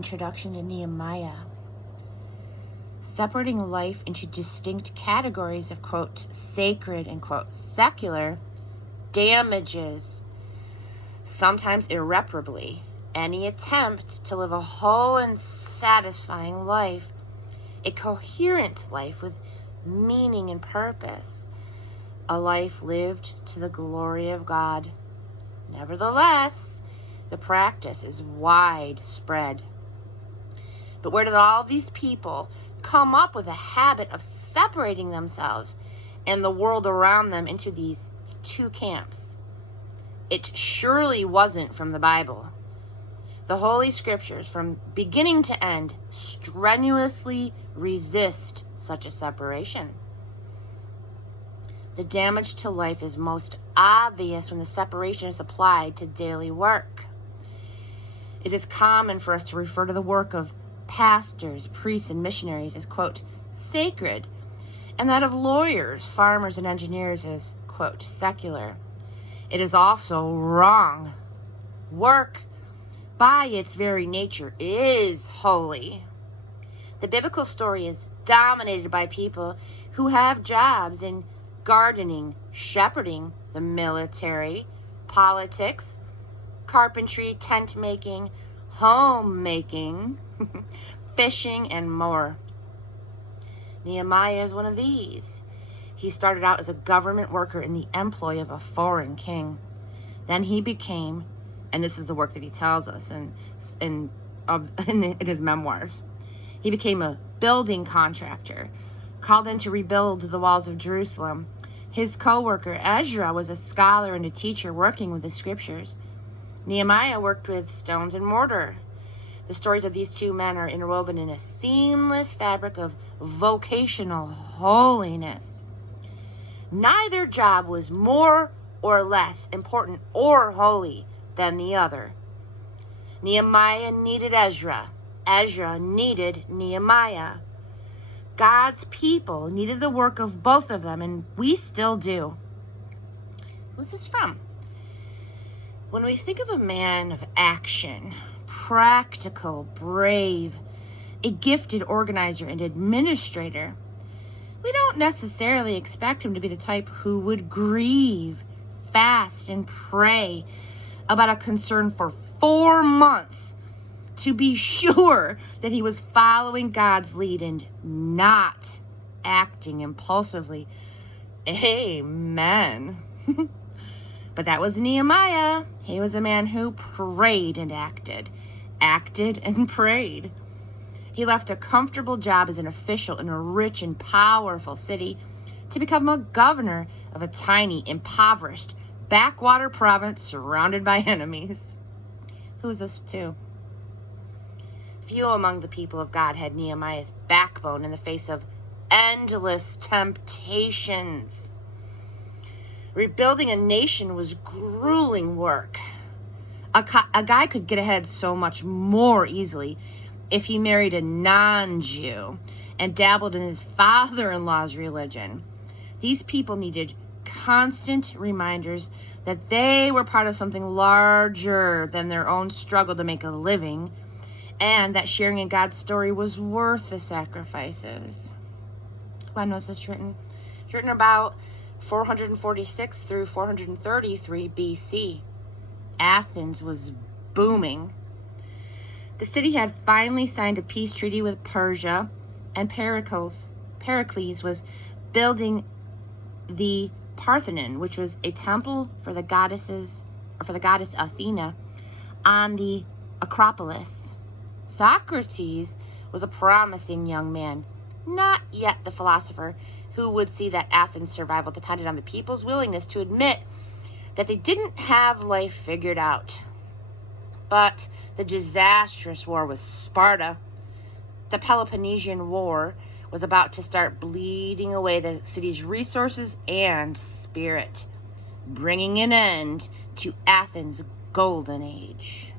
Introduction to Nehemiah. Separating life into distinct categories of, quote, sacred and, quote, secular damages, sometimes irreparably, any attempt to live a whole and satisfying life, a coherent life with meaning and purpose, a life lived to the glory of God. Nevertheless, the practice is widespread. But where did all these people come up with a habit of separating themselves and the world around them into these two camps? It surely wasn't from the Bible. The Holy Scriptures, from beginning to end, strenuously resist such a separation. The damage to life is most obvious when the separation is applied to daily work. It is common for us to refer to the work of pastors, priests, and missionaries as, quote, sacred, and that of lawyers, farmers, and engineers as, quote, secular. It is also wrong. Work, by its very nature, is holy. The biblical story is dominated by people who have jobs in gardening, shepherding, the military, politics, carpentry, tent making, homemaking, fishing, and more. Nehemiah is one of these. He started out as a government worker in the employ of a foreign king. Then he became, and this is the work that he tells us in his memoirs, he became a building contractor, called in to rebuild the walls of Jerusalem. His co-worker Ezra was a scholar and a teacher working with the scriptures. Nehemiah worked with stones and mortar. The stories of these two men are interwoven in a seamless fabric of vocational holiness. Neither job was more or less important or holy than the other. Nehemiah needed Ezra. Ezra needed Nehemiah. God's people needed the work of both of them, and we still do. Who's this from? When we think of a man of action, practical, brave, a gifted organizer and administrator, we don't necessarily expect him to be the type who would grieve, fast, and pray about a concern for 4 months to be sure that he was following God's lead and not acting impulsively. Amen. But that was Nehemiah. He was a man who prayed and acted and prayed. He left a comfortable job as an official in a rich and powerful city to become a governor of a tiny, impoverished, backwater province surrounded by enemies. Who's this too? Few among the people of God had Nehemiah's backbone in the face of endless temptations. Rebuilding a nation was grueling work. A guy could get ahead so much more easily if he married a non-Jew and dabbled in his father-in-law's religion. These people needed constant reminders that they were part of something larger than their own struggle to make a living, and that sharing in God's story was worth the sacrifices. When was this written? It's written about 446 through 433 BC. Athens was booming. The city had finally signed a peace treaty with Persia, and Pericles was building the Parthenon, which was a temple for the goddess Athena on the Acropolis. Socrates was a promising young man, not yet the philosopher who would see that Athens' survival depended on the people's willingness to admit that they didn't have life figured out. But the disastrous war with Sparta, the Peloponnesian War, was about to start bleeding away the city's resources and spirit, bringing an end to Athens' golden age.